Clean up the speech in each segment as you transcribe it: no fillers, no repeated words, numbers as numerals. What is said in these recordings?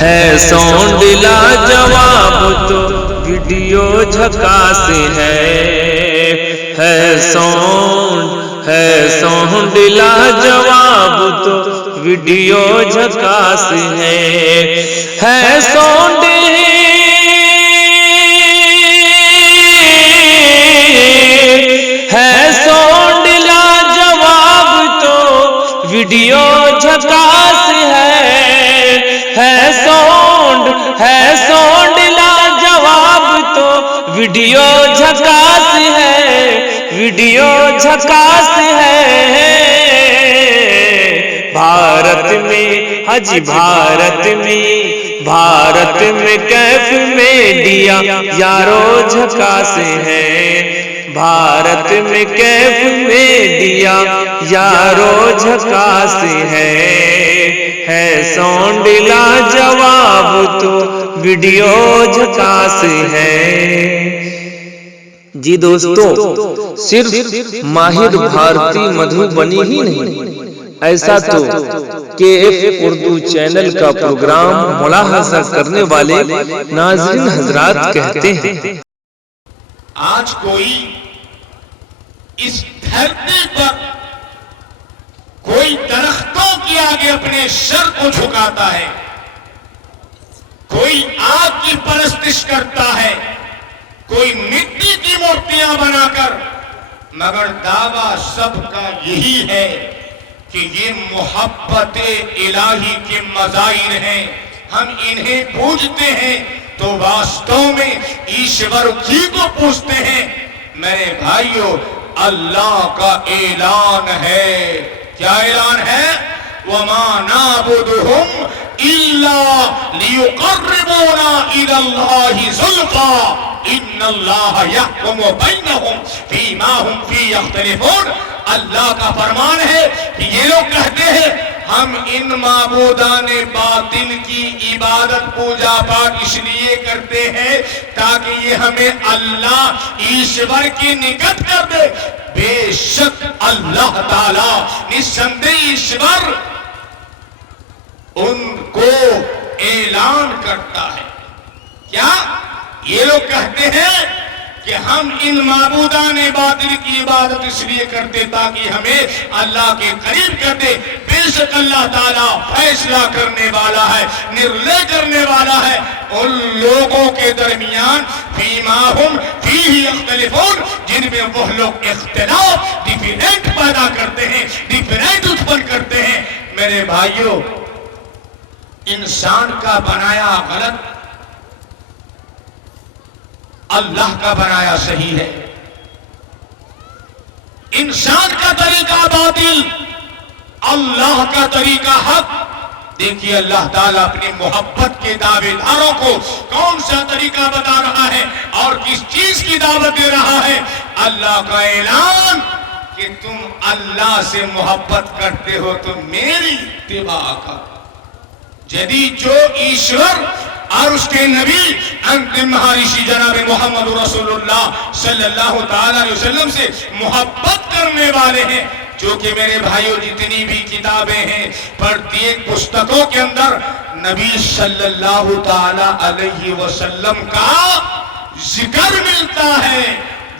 ہے ساؤنڈ لاجواب تو ویڈیو جھکاس ہے ساؤنڈ لاجواب تو ویڈیو جھکاس ہے ساؤنڈ لاجواب تو ویڈیو جھکاس ہے ساؤنڈ لاجواب تو ویڈیو جھکاس ہے بھارت میں حج بھارت میں کیف میڈیا یارو جھکاس ہے بھارت میں کیف میڈیا یارو جھکاس ہے ساؤنڈ لاجواب تو ویڈیو جھکاس ہے۔ جی دوستو، صرف ماہر بھارتی مدھوبنی ہی نہیں، ایسا تو KF اردو چینل کا پروگرام ملاحظہ کرنے والے ناظرین حضرات کہتے ہیں، آج کوئی اس دھرتی پر کوئی درختوں کے آگے اپنے سر کو جھکاتا ہے، کوئی آگ کی پرستش کرتا ہے، کوئی مٹی کی مورتیاں بنا کر، مگر دعویٰ سب کا یہی ہے کہ یہ محبت الہی کے مظاہر ہیں، ہم انہیں پوجتے ہیں تو واستو میں ایشور جی کو پوچھتے ہیں۔ میرے بھائیو، اللہ کا اعلان ہے، کیا اعلان ہے؟ وَمَا نَعْبُدُهُمْ إِلَّا لِيُقَرِّبُونَا إِلَى اللَّهِ زُلْفَىٰ إِنَّ اللَّهَ يَحْكُمُ بَيْنَهُمْ فِي مَا هُمْ فِيهِ يَخْتَلِفُونَ۔ اللہ کا فرمان ہے کہ یہ لوگ کہتے ہیں ہم ان معبودان باطل کی عبادت پوجا پاٹ اس لیے کرتے ہیں تاکہ یہ ہمیں اللہ ایشور کی نکٹ کر دے۔ بے شک اللہ تعالیٰ نسندے ایشور ان کو اعلان کرتا ہے۔ کیا یہ لوگ کہتے ہیں کہ ہم ان معبودان باطل کی عبادت اس لیے کرتے تاکہ ہمیں اللہ کے قریب کر دے؟ بے شک اللہ تعالیٰ فیصلہ کرنے والا ہے، نرلے کرنے والا ہے ان لوگوں کے درمیان فیما ہم فیہ یختلفون، جن میں وہ لوگ اختلاف ڈیفرنٹ پیدا کرتے ہیں، ڈیفرنٹ اتپن کرتے ہیں۔ میرے بھائیوں، انسان کا بنایا غلط، اللہ کا بنایا صحیح ہے۔ انسان کا طریقہ باطل، اللہ کا طریقہ حق۔ دیکھیے اللہ تعالیٰ اپنی محبت کے دعوے داروں کو کون سا طریقہ بتا رہا ہے اور کس چیز کی دعوت دے رہا ہے۔ اللہ کا اعلان کہ تم اللہ سے محبت کرتے ہو تو میری اتباع کرو۔ جدید جو ایشور اور اس کے نبی انتم مہارشی جناب محمد رسول اللہ صلی اللہ تعالیٰ علیہ وسلم سے محبت کرنے والے ہیں، جو کہ میرے بھائیوں جتنی بھی کتابیں ہیں پرتیک پستکوں کے اندر نبی صلی اللہ تعالیٰ علیہ وسلم کا ذکر ملتا ہے،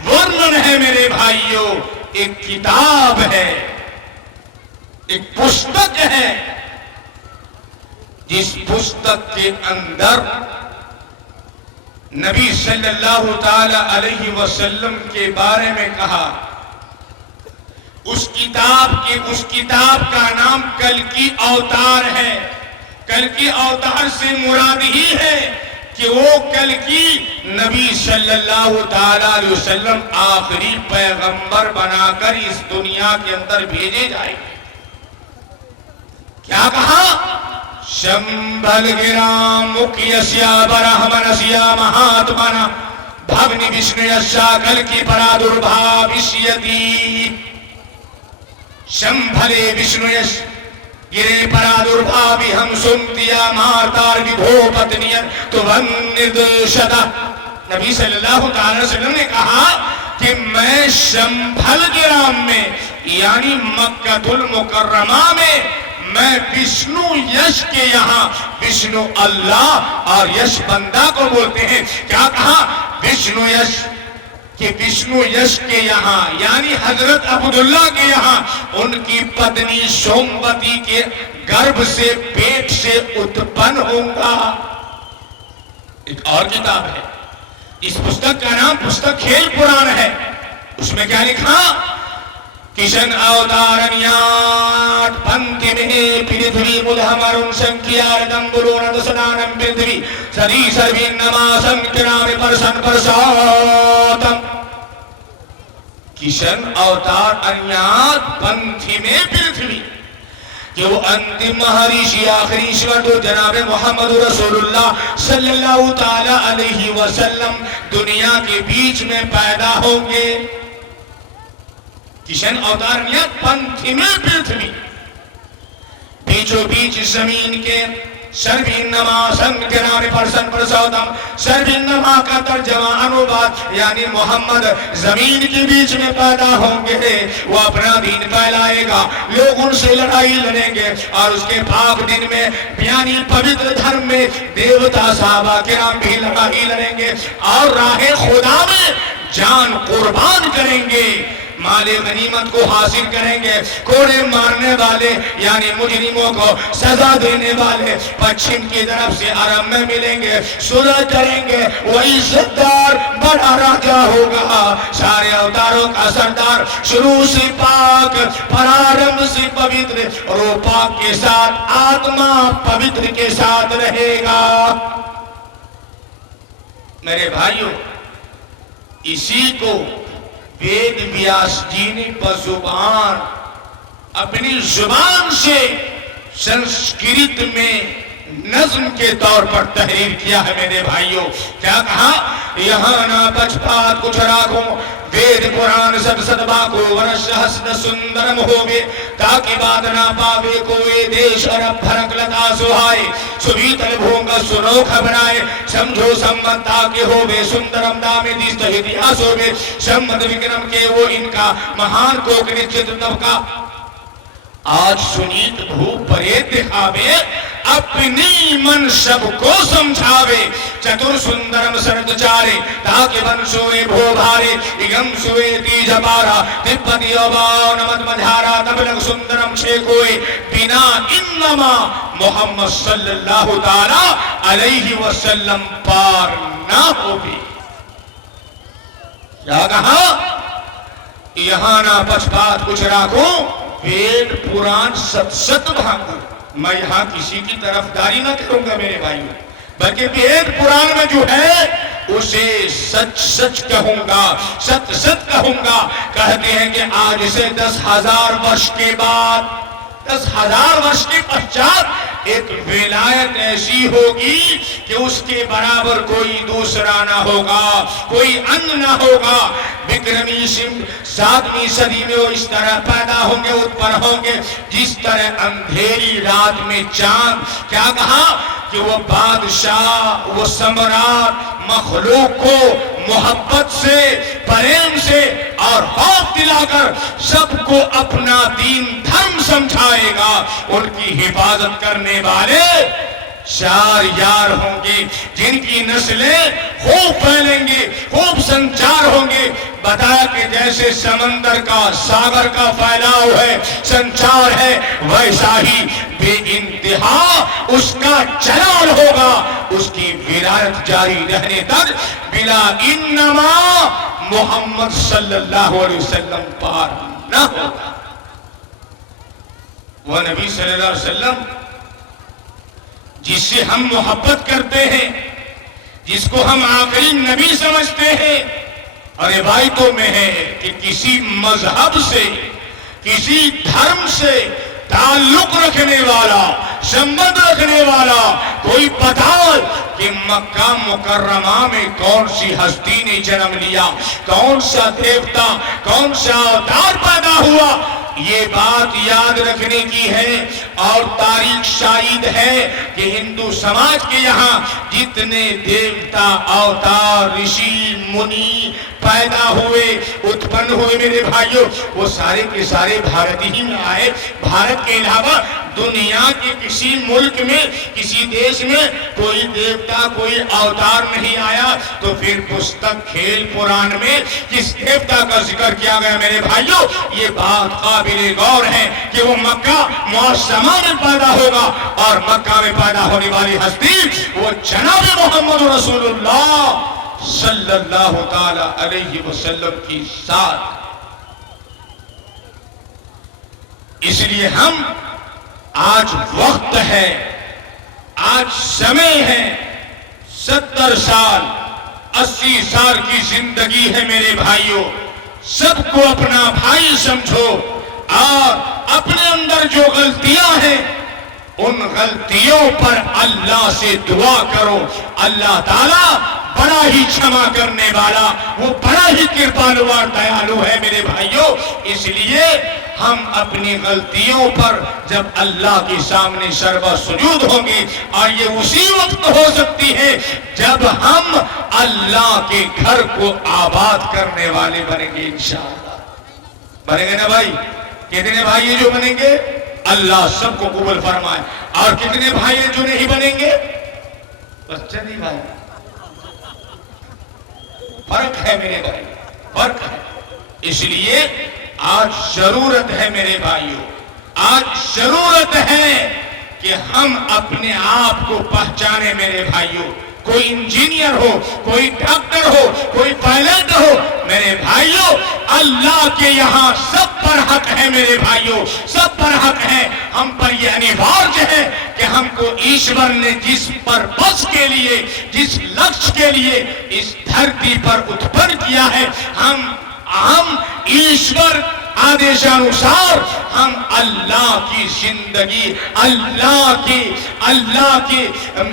ورنن ہے میرے بھائیوں۔ ایک کتاب ہے، ایک پستک ہے، جس پستک کے اندر نبی صلی اللہ تعالی علیہ وسلم کے بارے میں کہا۔ اس کتاب کا نام کلکی اوتار ہے۔ کلکی اوتار سے مراد ہی ہے کہ وہ کلکی نبی صلی اللہ تعالی علیہ وسلم آخری پیغمبر بنا کر اس دنیا کے اندر بھیجے جائیں گے۔ کیا کہا؟ شمبل گرام مکیسیا برہمنسیا مہاتمنا بھگنی وشنیسیا کلکی پرادربھاوشیتی۔ شمبھلے وشنیس گرے پرادربھاوی ہم سنتیا ماتار وبھو پتنین تو ونردشتا۔ نبی صلی اللہ علیہ وسلم نے کہا کہ میں شمبھل گرام میں یعنی مکہ المکرمہ میں میں وشنو یش کے یہاں، وشنو اللہ اور یش بندہ کو بولتے ہیں، کیا کہا؟ وشنو یش، کہ وشنو یش کے یہاں یعنی حضرت عبداللہ کے یہاں ان کی پتنی سوموتی کے گربھ سے، پیٹ سے اتپن ہوں گا۔ ایک اور کتاب ہے، اس پستک کا نام پستک کھیل پران ہے، اس میں کیا لکھا؟ کشن اوتارنیات پنتھی میں پرتھوی مدھمرن سنکھیاردم برونت سنانم پرتھوی سری سروین نماسم کرام پرسن پرساتم۔ کشن اوتار انیات پنتھی میں پرتھوی، کہ وہ انتم مہارشی آخری ایشور تو جناب محمد رسول اللہ صلی اللہ تعالی علیہ وسلم دنیا کے بیچ میں پیدا ہوں گے۔ کشن اوتار نیت پنتھی میں پرتھوی، بیچو بیچ زمین کے، سروین نما سنگ کے نام پرسن پرسوتم۔ سروین نما کا ترجمہ انوباد یعنی محمد زمین کے بیچ میں پیدا ہوں گے، وہ اپنا دین پھیلائے گا، لوگ ان سے لڑائی لڑیں گے، اور اس کے پاک دن میں یعنی پوتر دھرم میں دیوتا صحابہ کرام بھی لڑائی لڑیں گے اور راہ خدا میں جان قربان کریں گے، مال غنیمت کو حاصل کریں گے، کوڑے مارنے والے یعنی مجرموں کو سزا دینے والے پچھم کی طرف سے عرب میں ملیں گے، صلح کریں گے، وہ عزت دار بڑا راجہ ہوگا، سارے اوتاروں کا سردار، شروع سے پاک، پرارمبھ سے پوتر، روح پاک کے ساتھ، آتما پوتر کے ساتھ رہے گا۔ میرے بھائیوں، اسی کو وید ویاس جی نے بزبان اپنی زبان سے سنسکرت میں نظم کے طور پر تحریر کیا ہے۔ میرے بھائیوں، کیا کہا؟ یہاں نہ پچھپات کچھ راکھوں، وید قرآن سب سدبا کو ورش حسن سندرم ہوگے، تاکہ بات نہ پاوے کوئی دیش عرب بھرک لتا سہائے، سبھی طلب ہونگا سنو خبرائے، سمجھو سمت تاکہ ہوگے سندرم دامے دیست اتحاس ہوگے، سمت وکرم کے وہ ان کا مہان کوکنی چتر طبقہ۔ آج سنیت بھوپ پریت دکھاوے، اپنی منصب کو سمجھاوے، چتر سندرم سرد چارے، تاکہ بن سوئے بھو بھارے، اگم سوئے تیج پارا، تپتی اوباؤ نمت مدھارا، تب لگ سندرم چھے کوئے، بنا انما محمد صلی اللہ تعالی علیہ وسلم پار نہ ہوگی۔ کیا کہا؟ یہاں نہ پچھپات کچھ راکھوں، وید پران ست ست بھانگوں۔ میں یہاں کسی کی طرف داری نہ کروں گا میرے بھائیوں، بلکہ وید پران میں جو ہے اسے سچ سچ کہوں گا، ست ست کہوں گا۔ کہتے ہیں کہ آج سے 10,000 ورش کے بعد، 10,000 ورش کے پہچات ایک ولایت ایسی ہوگی کہ اس کے برابر کوئی دوسرا نہ ہوگا، کوئی ان نہ ہوگا۔ بکرمی 7ویں صدی میں وہ اس طرح پیدا ہوں گے، اتپن ہوں گے جس طرح اندھیری رات میں چاند۔ کیا کہا؟ کہ وہ بادشاہ، وہ سمراٹ مخلوق کو محبت سے، پریم سے اور خوف دلا کر سب کو اپنا دین دھرم سمجھائے گا۔ ان کی حفاظت کرنے والے 4 یار ہوں گے، جن کی نسلیں خوب پھیلیں گے، خوب سنچار ہوں گے۔ بتایا کہ جیسے سمندر کا، ساگر کا پھیلاؤ ہے، سنچار ہے، ویسا ہی بے انتہا اس کا جلال ہوگا، اس کی ولایت جاری رہنے تک بلا انما محمد صلی اللہ علیہ وسلم پار نہ ہوگا۔ وہ نبی صلی اللہ علیہ وسلم جس سے ہم محبت کرتے ہیں، جس کو ہم آخری نبی سمجھتے ہیں، اور روایتوں میں ہے کہ کسی مذہب سے، کسی دھرم سے تعلق رکھنے والا، سمبند رکھنے والا کوئی بتاؤ کہ مکہ مکرمہ میں کون سی ہستی نے جنم لیا، کون سا دیوتا، کون سا اوتار پیدا ہوا۔ یہ بات یاد رکھنے کی ہے، اور تاریخ شاہد ہے کہ ہندو سماج کے یہاں جتنے دیوتا، اوتار، رشی، منی پیدا ہوئے اتپن ہوئے میرے بھائیوں وہ سارے کے سارے بھارت ہی میں آئے. بھارت کے علاوہ دنیا کے کسی ملک میں کسی دیش میں کوئی دیوتا کوئی اوتار نہیں آیا. تو پھر پستک کھیل پران میں کس دیوتا کا ذکر کیا گیا میرے بھائیوں؟ یہ بات قابل غور ہے کہ وہ مکہ معظمہ میں پیدا ہوگا اور مکہ میں پیدا ہونے والی ہستی وہ جناب محمد رسول اللہ صلی اللہ تعالی علیہ وسلم کی ذات. اس لیے ہم آج وقت ہے آج سمے ہے 70 سال 80 سال کی زندگی ہے میرے بھائیوں. سب کو اپنا بھائی سمجھو اور اپنے اندر جو غلطیاں ہیں ان غلطیوں پر اللہ سے دعا کرو. اللہ تعالیٰ بڑا ہی چھما کرنے والا وہ بڑا ہی کرپالو اور دیالو ہے میرے بھائیوں. اس لیے ہم اپنی غلطیوں پر جب اللہ کے سامنے سربا سجود ہوں گے اور یہ اسی وقت ہو سکتی ہے جب ہم اللہ کے گھر کو آباد کرنے والے بنیں گے انشاءاللہ. بنیں گے نا بھائی؟ کتنے بھائی جو بنیں گے اللہ سب کو قبول فرمائے. اور کتنے بھائی جو نہیں بنیں گے بس چلی بھائی. فرق ہے میرے بھائی فرق ہے. اس لیے آج ضرورت ہے میرے بھائیوں آج ضرورت ہے کہ ہم اپنے آپ کو پہچانے میرے بھائیوں. کوئی انجینئر ہو کوئی ڈاکٹر ہو کوئی پائلٹ ہو میرے بھائیوں اللہ کے یہاں سب پر حق ہے میرے بھائیوں سب پر حق ہے. ہم پر یہ انیوارج ہے کہ ہم کو ایشور نے جس پرپس کے لیے جس لکش کے لیے اس دھرتی پر اتپن کیا ہے ہم ایشور آدیشانوسار ہم اللہ کی زندگی اللہ کی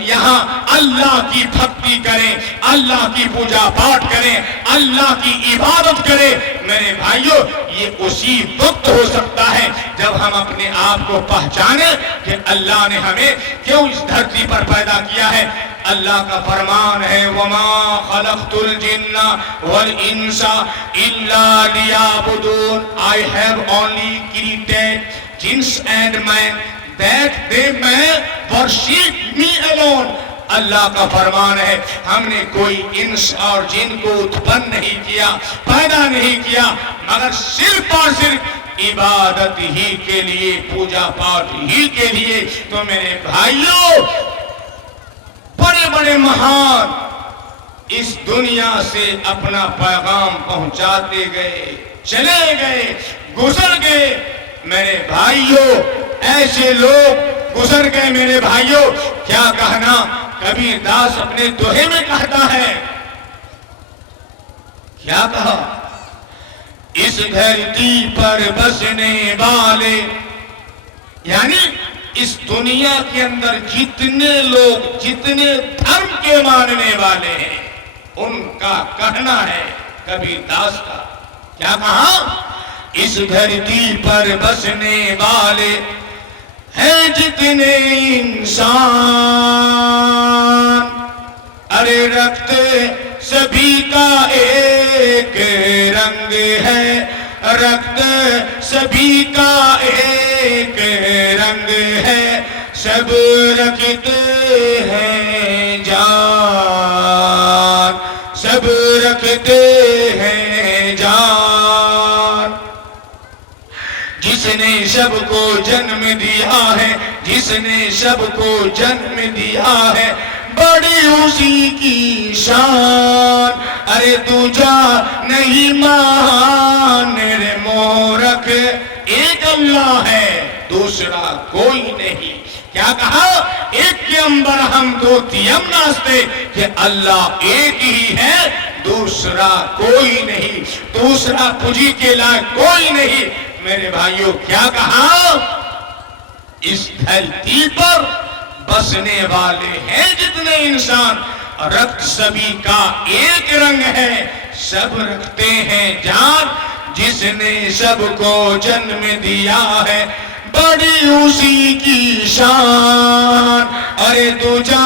یہاں اللہ کی بھکتی کریں اللہ کی پوجا پاٹ کریں اللہ کی عبادت کریں میرے بھائیوں. یہ اسی وقت ہو سکتا ہے جب ہم اپنے آپ کو پہچانیں کہ اللہ نے ہمیں کیوں اس دھرتی پر پیدا کیا ہے. اللہ کا فرمان ہے وَمَا خَلَقْتُ الْجِنَّ وَالْإِنسَ إِلَّا لِيَعْبُدُونَ I have only created jinns and man that they may worship me alone. اللہ کا فرمان ہے ہم نے کوئی انس اور جن کو اتپن نہیں کیا پیدا نہیں کیا مگر صرف اور صرف عبادت ہی کے لیے پوجا پاٹ ہی کے لیے. تو میرے بھائیوں بڑے بڑے مہان اس دنیا سے اپنا پیغام پہنچاتے گئے چلے گئے گزر گئے میرے بھائیوں. ایسے لوگ گزر گئے میرے بھائیوں. کیا کہنا کبیر داس اپنے دوہے میں کہتا ہے کیا کہا اس دھرتی پر بسنے والے یعنی اس دنیا کے اندر جتنے لوگ جتنے دھرم کے ماننے والے ہیں ان کا کہنا ہے کبیر داس کا کیا کہا اس دھرتی پر بسنے والے ہیں جتنے انسان ارے رکھتے سبھی کا ایک رنگ ہے رکھتے سبھی کا ایک رنگ ہے سب رکھتے ہیں جان سب رکھتے ہیں جان. جس نے سب کو جنم دیا ہے جس نے سب کو جنم دیا ہے بڑی اسی کی شان ارے دوجا نہیں مان رے مورکھ ایک اللہ ہے دوسرا کوئی نہیں. کیا کہا ایک کے انبر ہم دو تیم ناستے کہ اللہ ایک ہی ہے دوسرا کوئی نہیں دوسرا پوجی کے لائق کوئی نہیں. میرے بھائیوں کیا کہا اس دھرتی پر بسنے والے ہیں جتنے انسان رکت سبھی کا ایک رنگ ہے سب رکھتے ہیں جان جس نے سب کو جنم دیا ہے بڑی اسی کی شان ارے دوجا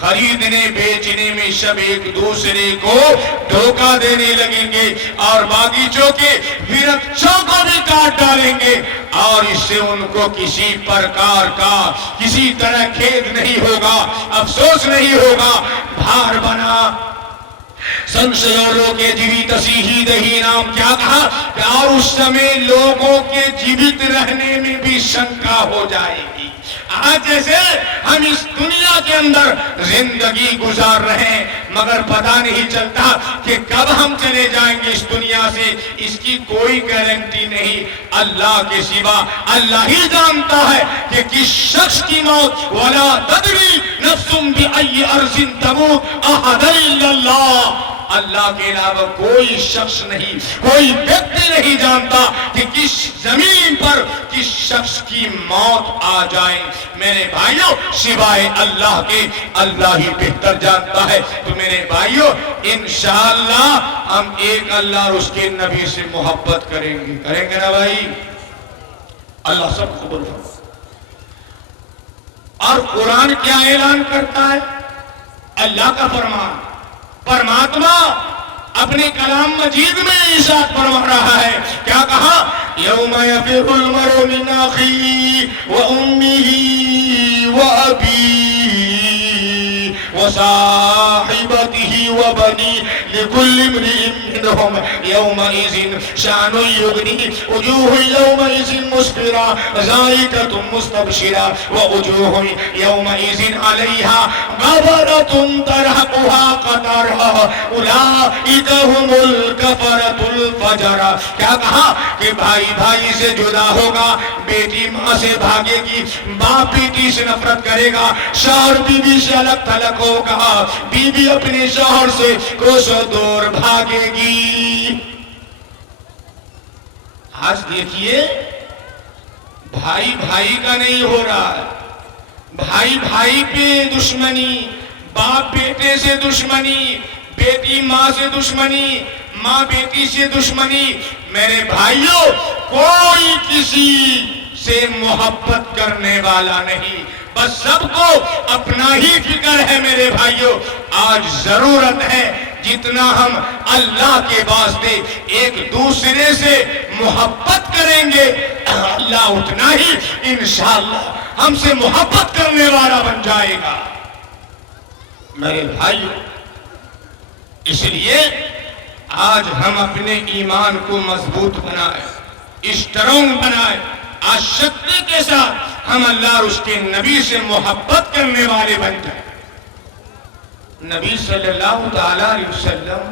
خریدنے بیچنے میں سب ایک دوسرے کو دھوکہ دینے لگیں گے اور باغیچوں کے ورکشوں کو بھی کاٹ ڈالیں گے، اور اس سے ان کو کسی پرکار کا کسی طرح کھید نہیں ہوگا، افسوس نہیں ہوگا۔ بھار بنا سنشیولوں کے جیوت ہی دہی نام کیا کہا کہ اور اس سمے لوگوں کے جیوت رہنے میں بھی شنکا ہو جائے گی۔ آج جیسے ہم اس دنیا کے اندر زندگی گزار رہے ہیں مگر پتہ نہیں چلتا کہ کب ہم چلے جائیں گے اس دنیا سے، اس کی کوئی گارنٹی نہیں۔ اللہ کے سوا اللہ ہی جانتا ہے کہ کس شخص کی موت، وَلَا تَدْرِي نَفْسٌ بِأَيِّ أَرْضٍ تَمُوتُ أَحَدٌ إِلَّا اللَّهُ۔ اللہ کے علاوہ کوئی شخص نہیں، کوئی ویکتی نہیں جانتا کہ کس زمین پر کس شخص کی موت آ جائے۔ میرے بھائیوں، سوائے اللہ کے اللہ ہی بہتر جانتا ہے۔ تو میرے بھائیوں، انشاءاللہ ہم ایک اللہ اور اس کے نبی سے محبت کریں گے نا بھائی؟ اللہ سب قبول فرمائے۔ اور قرآن کیا اعلان کرتا ہے؟ اللہ کا فرمان، پرماتما اپنے کلام مجید میں ارشاد فرما رہا ہے، کیا کہا؟ یوم یفر المرء من اخیہ وامہ وابیہ وصاحبتہ وبنیہ لکل امرئ منہم یومئذ شأن یغنیہ وجوہ یومئذ مسفرہ ضاحکۃ مستبشرہ ووجوہ یومئذ علیہا غبرۃ ترہقها قترہ اولئک ہم الکفرۃ الفجرہ۔ کیا کہا کہ بھائی بھائی سے جدا ہوگا، بیٹی ماں سے بھاگے گی، باپ بیٹی سے نفرت کرے گا، شوہر بیوی سے الگ تھلگ ہوگا، بیوی اپنے شوہر سے کوسوں دور بھاگے گی۔ آج دیکھیے بھائی بھائی کا نہیں ہو رہا ہے، بھائی بھائی پہ دشمنی، باپ بیٹے سے دشمنی، بیٹی ماں سے دشمنی، ماں بیٹی سے دشمنی۔ میرے بھائیوں، کوئی کسی سے محبت کرنے والا نہیں، بس سب کو اپنا ہی فکر ہے۔ میرے بھائیوں، آج ضرورت ہے جتنا ہم اللہ کے واسطے ایک دوسرے سے محبت کریں گے، اللہ اتنا ہی انشاءاللہ ہم سے محبت کرنے والا بن جائے گا۔ میرے بھائیوں، اس لیے آج ہم اپنے ایمان کو مضبوط بنائیں، اسٹرانگ بنائیں، آج شکتی کے ساتھ ہم اللہ اور اس کے نبی سے محبت کرنے والے بن جائیں۔ نبی صلی اللہ تعالیٰ علیہ وسلم،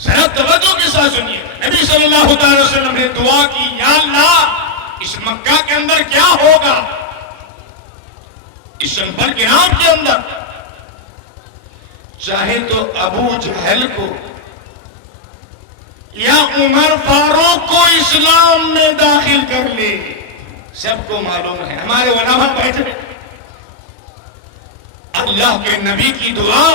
ذرا توجہ کے ساتھ سنیے، نبی صلی اللہ تعالیٰ علیہ وسلم نے دعا کی، یا اللہ اس مکہ کے اندر کیا ہوگا، اس انبر کے نام کے اندر چاہے تو ابو جہل کو یا عمر فاروق کو اسلام میں داخل کر لے۔ سب کو معلوم ہے، ہمارے علماء بیٹھے، اللہ کے نبی کی دعا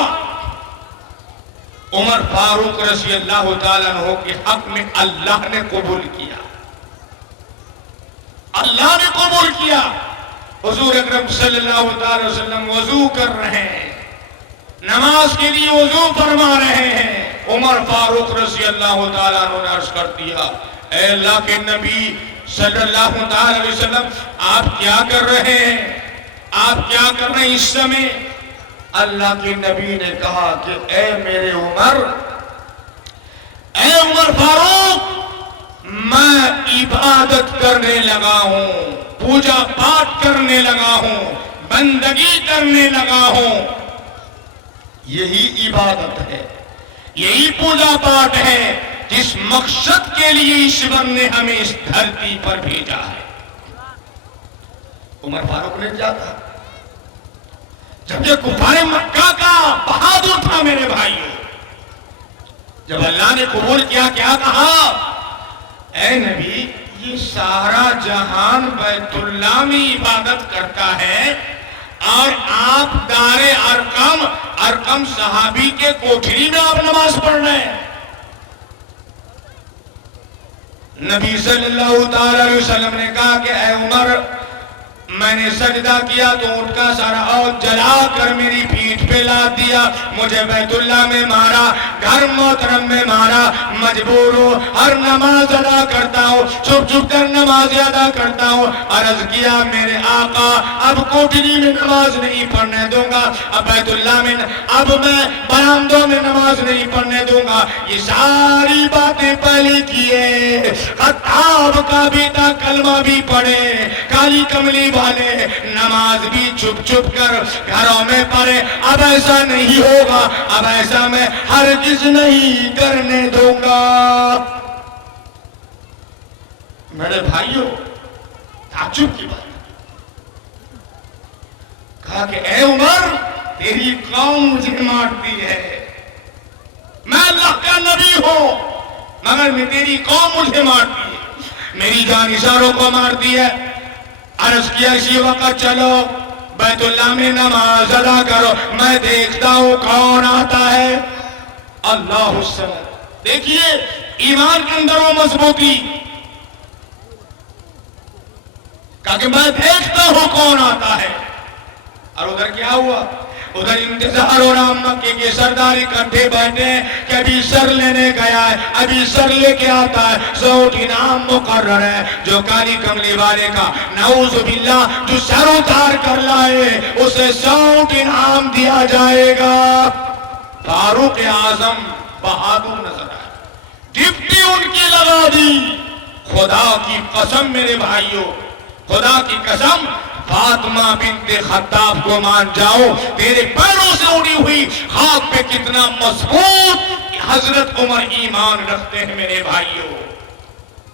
عمر فاروق رضی اللہ تعالیٰ عنہ کے حق میں اللہ نے قبول کیا، اللہ نے قبول کیا۔ حضور اکرم صلی اللہ تعالی وسلم وضو کر رہے ہیں، نماز کے لیے وضو فرما رہے ہیں، عمر فاروق رضی اللہ تعالیٰ عنہ نے عرض کر دیا، اے اللہ کے نبی صلی اللہ تعالی علیہ وسلم، آپ کیا کر رہے ہیں، آپ کیا کر رہے ہیں اس سمے؟ اللہ کے نبی نے کہا کہ اے میرے عمر، اے عمر فاروق، میں عبادت کرنے لگا ہوں، پوجا پاٹ کرنے لگا ہوں، بندگی کرنے لگا ہوں۔ یہی عبادت ہے، یہی پوجا پاٹ ہے جس مقصد کے لیے ایشور نے ہمیں اس دھرتی پر بھیجا ہے۔ عمر فاروق نے کیا کہا؟ جب یہ کفار مکہ کا بہادر تھا میرے بھائیوں، جب اللہ نے قبول کیا، کیا کہا؟ اے نبی، یہ سارا جہان بیت اللہ میں عبادت کرتا ہے اور آپ دار ارقم صحابی کے کوٹھری میں آپ نماز پڑھ رہے ہیں۔ نبی صلی اللہ تعالی علیہ وسلم نے کہا کہ اے عمر، میں نے سجدہ کیا تو اونٹ کا سارا اور جلا کر میری پیٹھ پہ لاد دیا، مجھے بیت اللہ میں مارا، گھر محترم میں مارا، مجبور ہوں، ہر نماز ادا کرتا ہوں، چھپ چھپ کر نماز ادا کرتا ہوں۔ عرض کیا میرے آقا اب کوٹھری میں نماز نہیں پڑھنے دوں گا، اب بیت اللہ میں، اب میں برآمدوں میں نماز نہیں پڑھنے دوں گا۔ یہ ساری باتیں پہلے کیے، خطاب کا بھی تھا، کلمہ بھی پڑھے، کالی کملی والے نماز بھی چھپ چھپ کر گھروں میں پڑھے۔ اب ایسا نہیں ہوگا، اب ایسا میں ہرگز نہیں کرنے دوں گا۔ میرے بھائیوں، تعجب کی بات کہا کہ اے عمر تیری قوم مجھے مارتی ہے، میں اللہ کا نبی ہوں مگر میں تیری قوم مجھے مارتی ہے، میری جان اشاروں کو مارتی ہے۔ عرض کیا اسی وقت چلو بیت اللہ میں نماز ادا کرو، میں دیکھتا ہوں کون آتا ہے۔ اللہ الصمد، دیکھیے ایمان کے اندر وہ مضبوطی، کہا کہ میں دیکھتا ہوں کون آتا ہے۔ اور ادھر کیا ہوا؟ ادھر انتظار ہو رہا، مکے کے سردار اکٹھے بیٹھے ہیں کہ ابھی سر لینے گیا ہے، ابھی سر لے کے آتا ہے، زوٹ انعام مقرر ہے، جو کالی کملی والے کا نعوذ باللہ جو سر اتار کر لائے اسے زوٹ انعام دیا جائے گا۔ فاروق اعظم بہادر نظر آئے، ڈپٹی ان کی لگا دی۔ خدا کی قسم میرے بھائیوں، خدا کی قسم، فاطمہ بنت خطاب کو مان جاؤ، تیرے پیروں سے اڑی ہوئی خاک پہ کتنا مضبوط حضرت عمر ایمان رکھتے ہیں میرے بھائیوں۔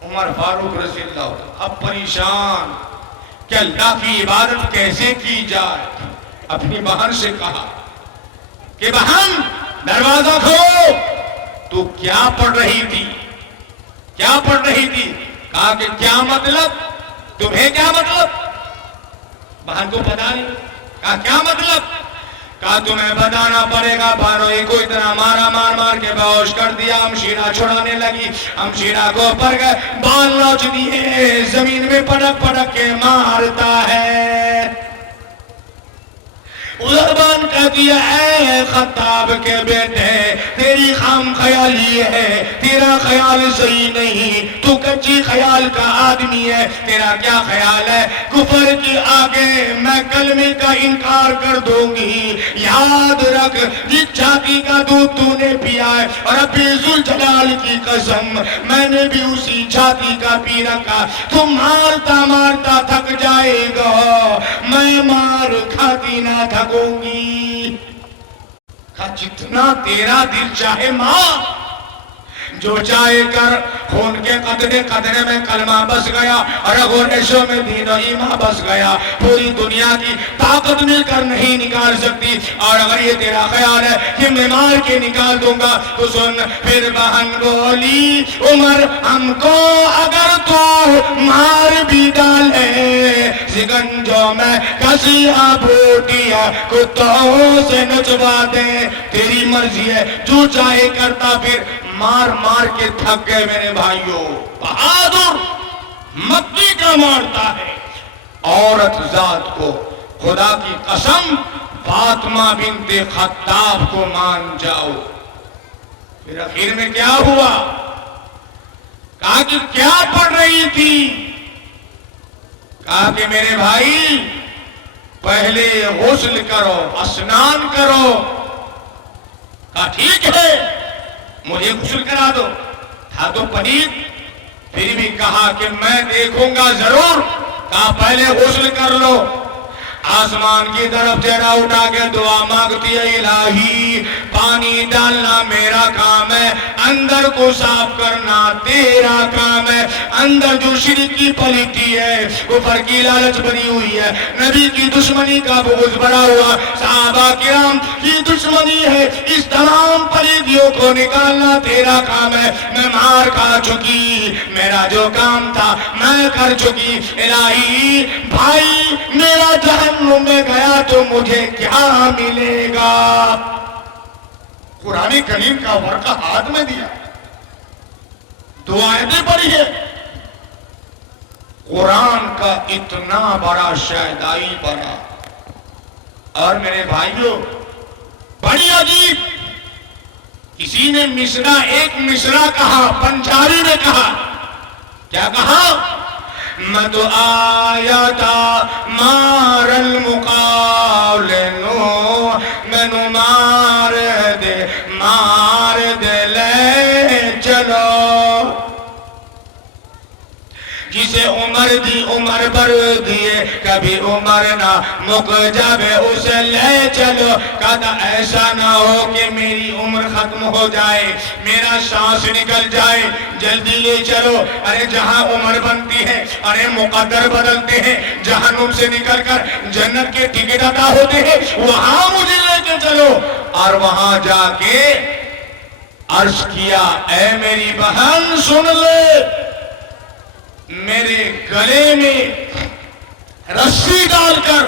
عمر فاروق رضی اللہ عنہ اب پریشان کہ اللہ کی عبادت کیسے کی جائے، اپنی بہن سے کہا کہ بہن دروازہ کھولو، تو کیا پڑھ رہی تھی؟ کیا پڑھ رہی تھی؟ کہا کہ کیا مطلب؟ تمہیں کیا مطلب؟ بہن کو پتا نہیں، کہا کیا مطلب؟ کہا تمہیں بتانا پڑے گا، بھانوئی کو اتنا مارا، مار مار کے بیہوش کر دیا، ہمشیرہ چھڑانے لگی، ہمشیرہ کو پر گئے، بال نوچ دیے، زمین میں پڑک پڑک کے مارتا ہے۔ ادھر بان کہتی ہے اے خطاب کے بیٹے تیری خام خیالی ہے، تیرا خیال صحیح نہیں، تو کچی خیال کا آدمی ہے، تیرا کیا خیال ہے؟ کفر کی آگے میں کلمے کا انکار کر دوں گی، یاد رکھ جس چھاتی کا دودھ تو نے پیا ہے، اور رب ذوالجلال کی قسم میں نے بھی اسی چھاتی کا پی رکھا، تو مارتا مارتا تھک جائے گا، میں مار کھاتی نہ تھکوں گی۔ کہا جتنا تیرا دل چاہے ماں، جو چاہے کر، خون کے قطرے قطرے میں کلمہ بس گیا، اور رگو ریشوں میں دین و ایمان بس گیا، پوری دنیا کی طاقت مل کر نہیں نکال سکتی، اور اگر یہ تیرا خیال ہے کہ میں مار کے نکال دوں گا تو سن۔ پھر بہن بولی عمر ہم کو اگر تو مار بھی ڈالے، سگنجوں میں کسیاں بوٹیاں کتوں سے نچوا دے، تیری مرضی ہے، جو چاہے کرتا۔ پھر مار مار کے تھک گئے میرے بھائیوں۔ بہادر مکی کا مارتا ہے عورت ذات کو، خدا کی قسم فاطمہ بنت خطاب کو مان جاؤ۔ پھر آخر میں کیا ہوا؟ کہا کہ کیا پڑھ رہی تھی؟ کہا کہ میرے بھائی پہلے غسل کرو، اسنان کرو۔ کہا ٹھیک ہے مجھے غسل کرا دو، تھا تو پلید، پھر بھی کہا کہ میں دیکھوں گا ضرور۔ کہا پہلے غسل کر لو۔ آسمان کی طرف چہرہ اٹھا کے دعا مانگتی ہے، الہی پانی ڈالنا میرا کام ہے، اندر کو صاف کرنا تیرا کام ہے۔ اندر جو شرک کی پلیٹی ہے، کفر کی لالچ بنی ہوئی ہے، نبی کی دشمنی کا بغض بڑا ہوا، صحابہ کرام کی دشمنی ہے، اس تمام پلیٹیوں کو نکالنا تیرا کام ہے۔ میں مار کھا چکی، میرا جو کام تھا میں کر چکی، الہی بھائی میرا جہنم میں گیا تو مجھے کیا ملے گا؟ قرآن کریم کا ورقہ ہاتھ میں دیا، دو آیتیں پڑھی ہے، قرآن کا اتنا بڑا شہدائی بنا. اور میرے بھائیوں بڑی عجیب، کسی نے ایک مصرع کہا، پنجابی نے کہا، کیا کہا؟ میں تو آیا تھا مار المقال نو، مینو مار دے لے چلو، جسے عمر دی عمر بھر دیے کبھی عمر نہ مک جاوے اسے لے چلو. کہتا ایسا نہ ہو کہ میری عمر ختم ہو جائے، میرا سانس نکل جائے، جلدی لے چلو. ارے جہاں عمر بنتی ہے، ارے مقدر بدلتے ہیں، جہنم سے نکل کر جنت کے ٹکٹ عطا ہوتے ہیں، وہاں مجھے لے کے چلو. اور وہاں جا کے عرض کیا اے میری بہن سن لے، میرے گلے میں رسی ڈال کر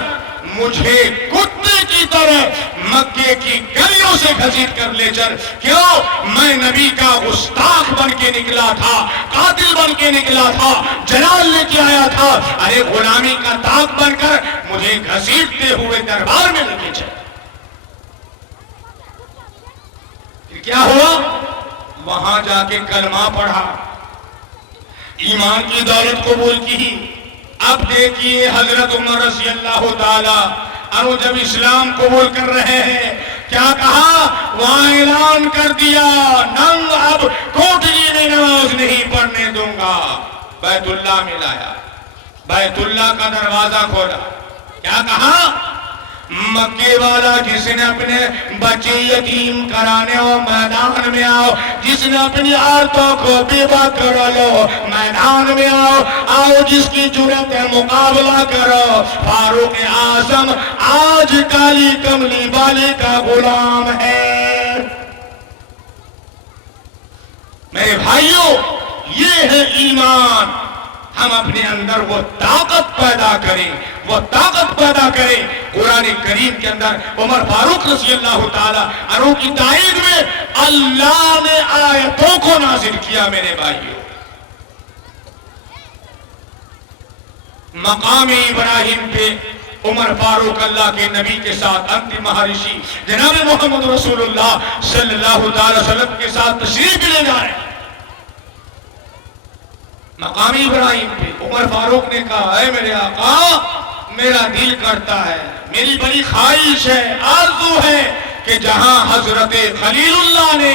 مجھے کتے کی طرح مکے کی گلیوں سے گھسیٹ کر لے چل. کیوں؟ میں نبی کا گستاخ بن کے نکلا تھا، قاتل بن کے نکلا تھا، جلال لے کے آیا تھا. ارے غلامی کا داغ بن کر مجھے گھسیٹتے ہوئے دربار میں لے کے چل. پھر کیا ہوا؟ وہاں جا کے کلمہ پڑھا، ایمان کی دولت قبول کی. اب دیکھیے حضرت عمر رضی اللہ تعالی عنہ جب اسلام قبول کر رہے ہیں، کیا کہا؟ وہاں اعلان کر دیا ننگ اب کوٹلی میں نماز نہیں پڑھنے دوں گا. بیت اللہ میں لایا، بیت اللہ کا دروازہ کھولا. کیا کہا؟ مکے والا جس نے اپنے بچے یتیم کرانے ہو میدان میں آؤ، جس نے اپنی عورتوں کو بیوہ کرا لو میدان میں آؤ، آؤ جس کی جرأت ہے مقابلہ کرو. فاروق اعظم آج کالی کملی والے کا غلام ہے. میرے بھائیوں یہ ہے ایمان. ہم اپنے اندر وہ طاقت پیدا کریں، وہ طاقت پیدا کریں. قرآن کریم کے اندر عمر فاروق رضی اللہ تعالی عنہ کی تائید میں اللہ نے آیتوں کو نازل کیا. میرے بھائیوں مقام ابراہیم پہ عمر فاروق اللہ کے نبی کے ساتھ انتم مہارشی جناب محمد رسول اللہ صلی اللہ تعالی وسلم کے ساتھ تشریف لے جا رہے ہیں. مقام ابراہیم پہ عمر فاروق نے کہا اے میرے آقا، میرا دل کرتا ہے، میری بڑی خواہش ہے، آرزو ہے کہ جہاں حضرت خلیل اللہ نے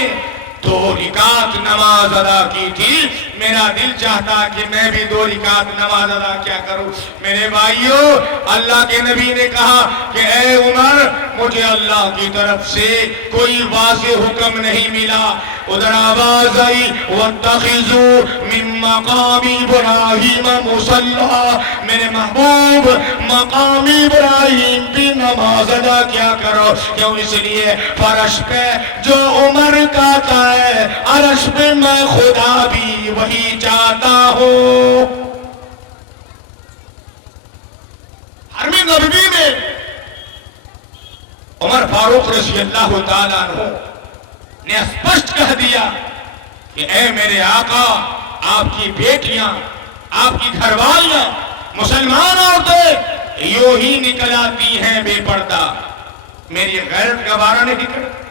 2 رکعت نماز ادا کی تھی، میرا دل چاہتا کہ میں بھی 2 رکعت نماز ادا کیا کروں. میرے بھائیوں اللہ کے نبی نے کہا کہ اے عمر، مجھے اللہ کی طرف سے کوئی واضح حکم نہیں ملا. ادھر آواز آئی وَاتَّخِذُوا مِن مَقَامِ ابراہیم مُصَلَّى، میرے محبوب مقام ابراہیم بھی نماز ادا کیا کرو. کیوں؟ اس لیے فرش پہ جو عمر کہتا ہے عرش پہ میں خدا بھی وہی چاہتا ہوں. حرم نبوی میں عمر فاروق رضی اللہ تعالیٰ عنہ نے اسپشٹ کہہ دیا کہ اے میرے آقا، آپ کی بیٹیاں، آپ کی گھر والیاں، مسلمان عورتیں یوں ہی نکل آتی ہیں بے پردہ، میری غیرت کا بارہ نہیں کرتی،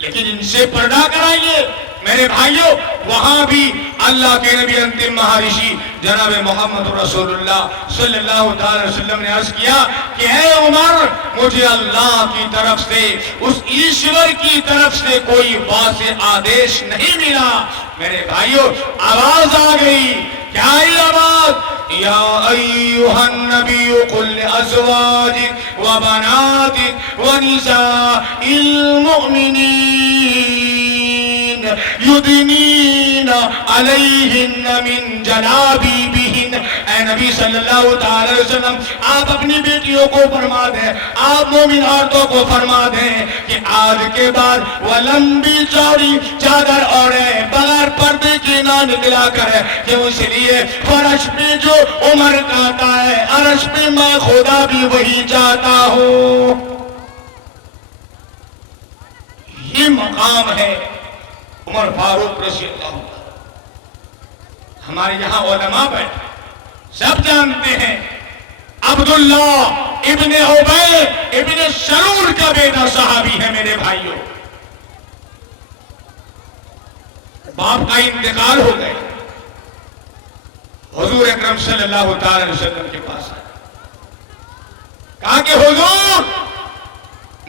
لیکن ان سے پردہ کرائیے. میرے بھائیوں وہاں بھی اللہ کے نبی انتم مہارشی جناب محمد رسول اللہ صلی اللہ علیہ وسلم نے عرض کیا کہ اے عمر، مجھے اللہ کی طرف سے، اس ایشور کی طرف سے کوئی واضح آدیش نہیں ملا. میرے بھائیوں آواز آ گئی. کیا ہی آواز؟ یا ایوہ النبی قل لازواجک وبناتک ونساء المؤمنین یدنین علیہن من جلابیبہن. اے نبی صلی اللہ تعالی وسلم، آپ اپنی بیٹیوں کو فرما دیں، آپ مومن عورتوں کو فرما دیں کہ آج کے بعد وہ لمبی چوڑی چادر اوڑھیں، بغیر پردے کے نہ نکلا کرے. کیوں؟ اس لیے فرش پہ جو عمر کہتا ہے عرش پہ میں خدا بھی وہی چاہتا ہوں. یہ مقام ہے عمر فاروق رضی اللہ عنہ. ہمارے یہاں علماء بیٹھے سب جانتے ہیں عبداللہ ابن ابی ابن سلول کا بیٹا صحابی ہے میرے بھائیوں. باپ کا انتقال ہو گیا. حضور اکرم صلی اللہ تعالی علیہ وسلم کے پاس آیا, کہا کہ حضور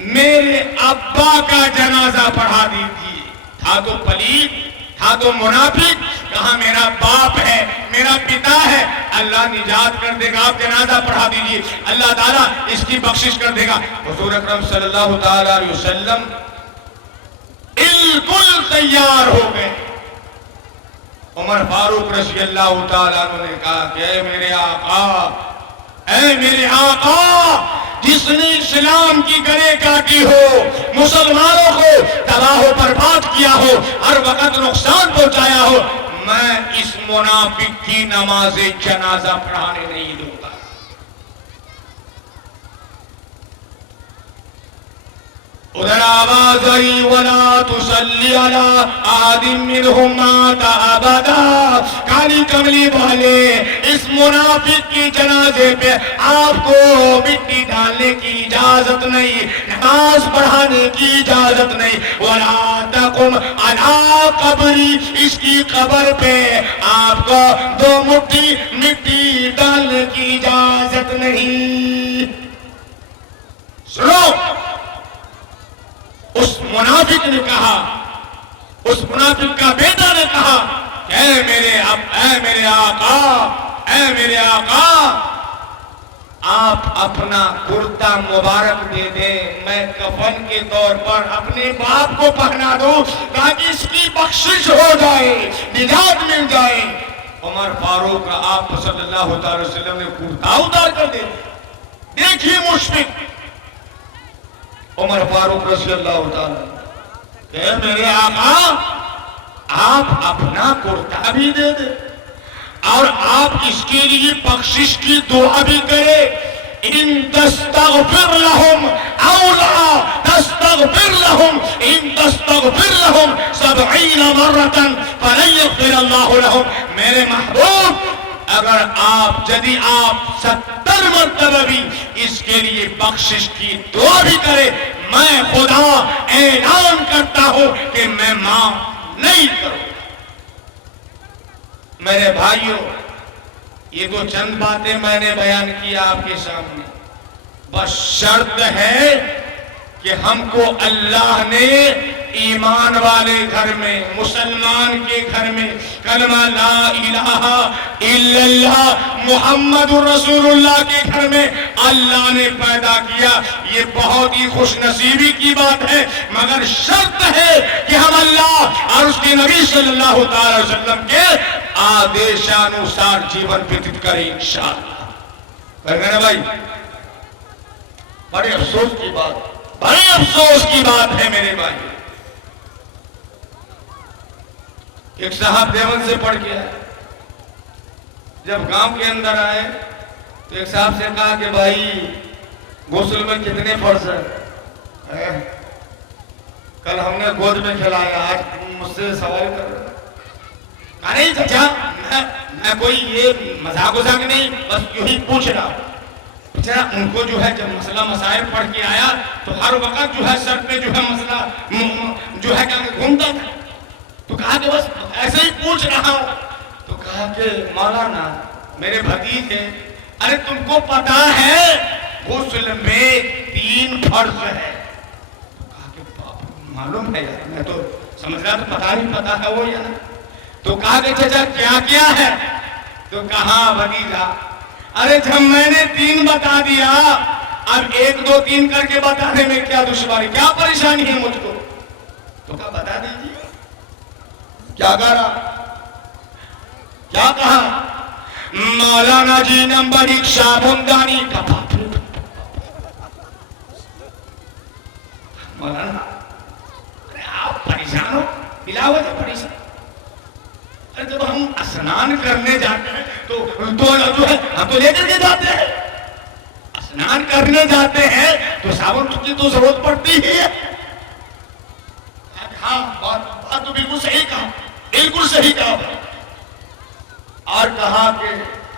میرے ابا کا جنازہ پڑھا دیجیے. تھا تو پلید, تھا تو منافق, کہا میرا باپ ہے, میرا پتا ہے, اللہ نجات کر دے گا, آپ جنازہ پڑھا دیجیے, اللہ تعالیٰ اس کی بخشش کر دے گا. حضور اکرم صلی اللہ تعالی علیہ وسلم بالکل تیار ہو گئے. عمر فاروق رضی اللہ تعالیٰ عنہ نے کہا کہ اے میرے آقا, اے میرے آقا, جس نے اسلام کی گرے کاٹی ہو, مسلمانوں کو تباہ و برباد کیا ہو, ہر وقت نقصان پہنچایا ہو, میں اس منافق کی نماز جنازہ پڑھانے نہیں دوں گا. ادھر آواز آئی وَلَا تُصَلِّ عَلَىٰ أَحَدٍ مِّنْهُمْ مَاتَ أَبَدًا. کالی کملی والے, اس منافق کی جنازے پہ آپ کو مٹی ڈالنے کی اجازت نہیں, نماز پڑھانے کی اجازت نہیں. وَلَا تَقُمْ عَلَىٰ قَبْرِي, اس کی قبر پہ آپ کو 2 مٹھی مٹی ڈالنے کی اجازت نہیں. سنو, اس منافق نے کہا, اس منافق کا بیٹا نے کہا کہ اے میرے آقا, اے میرے آقا, آپ اپنا کرتا مبارک دے دیں, میں کفن کے طور پر اپنے باپ کو پہنا دوں تاکہ اس کی بخشش ہو جائے, نجات مل جائے. عمر فاروق آپ صلی اللہ تعالی وسلم نے کرتا اتار کر دے. دیکھیے مشفق عمر فاروق رضی اللہ تعالیٰ کہ میرے آقا, آپ اپنا کرتا بھی دے دیں اور آپ اس کے لیے بخشش کی دعا بھی کرے. ان تستغفر لهم او لا تستغفر لهم, ان تستغفر لهم 70 مرة فلن يغفر الله لهم. میرے محبوب, اگر یدی آپ 70 مرتبہ بھی اس کے لیے بخشش کی دعا بھی کرے, میں خدا اعلان کرتا ہوں کہ میں معاف نہیں کروں. میرے بھائیوں, یہ تو چند باتیں میں نے بیان کیا آپ کے سامنے, بس شرط ہے کہ ہم کو اللہ نے ایمان والے گھر میں, مسلمان کے گھر میں کلمہ لا الہ الا اللہ محمد رسول اللہ کے گھر میں اللہ نے پیدا کیا. یہ بہت ہی خوش نصیبی کی بات ہے, مگر شرط ہے کہ ہم اللہ اور اس کے نبی صلی اللہ تعالی وسلم کے آدیشانوسار جیون ویتت کریں انشاءاللہ. کہنا بھائی, بڑے افسوس کی بات, بڑے افسوس کی بات ہے میرے بھائی. ایک صاحب دیوبند سے پڑھ کے آئے, جب گاؤں کے اندر آئے تو ایک صاحب سے کہا کہ بھائی غسل میں کتنے فرض ہیں؟ کل ہم نے گود میں کھلایا, آج مجھ سے سوال کر رہے. نہیں چچا, میں کوئی یہ مذاق وذاق نہیں, بس یوں ہی پوچھ رہا. بیچارہ ان کو جو ہے جب مسئلہ مسائل پڑھ کے آیا تو ہر وقت جو ہے سر پہ جو ہے مسئلہ جو ہے کہ گھومتا تھا. تو کہا کہ بس ایسے ہی پوچھ رہا ہوں. تو کہا کہ مولانا میرے بھتیجے, ارے تم کو پتا ہے غسل میں 3 فرض ہے. تو کہا کہ معلوم ہے یار, میں تو سمجھ رہا تو پتا نہیں پتا ہے وہ یا نہیں. تو کہا کہ چچا کیا کیا ہے؟ تو کہا بھتیجا, ارے جب میں نے 3 بتا دیا, اب 1 2 3 کر کے بتانے میں کیا دشواری, کیا پریشانی ہے مجھ کو؟ تو کہا بتا دیجیے. کیا کرا, کیا کہا؟ مولانا جی نمبر 1 شابندانی کا پاپ. مولانا ارے آپ پریشان ہو, بلا وجہ پریشان. ارے جب ہم اسنان کرنے جاتے ہیں تو جو ہے ہم تو لے کر کے جاتے ہیں, اسنان کرنے جاتے ہیں تو صابن کی تو ضرورت پڑتی ہی ہے. ہاں بات تو بالکل صحیح کہا, بالکل صحیح کہا. اور کہا کہ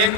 1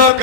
2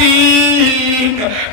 3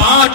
5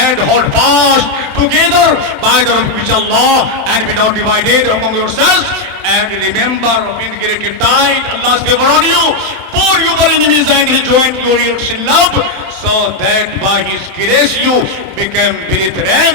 and hold fast together by the which Allah and without divided among yourselves, and remember being created tight Allah's favor on you for your enemies, and He joined glorious in love, so that by His grace you became brethren.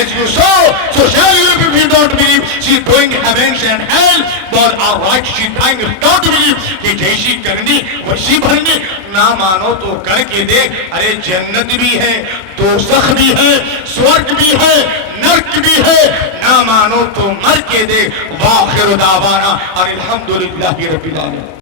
as you saw, so shall you if you don't believe. She is doing heavens and hell, but alright, she is trying not to believe کہ جیسی کرنی ویسی بھرنی. نہ مانو تو کر کے دیکھ. ارے جنت بھی ہے, دوزخ بھی ہے, سورگ بھی ہے, نرک بھی ہے. نہ مانو تو مر کے دیکھ. وآخر دعوانا الحمدللہ رب العالمین.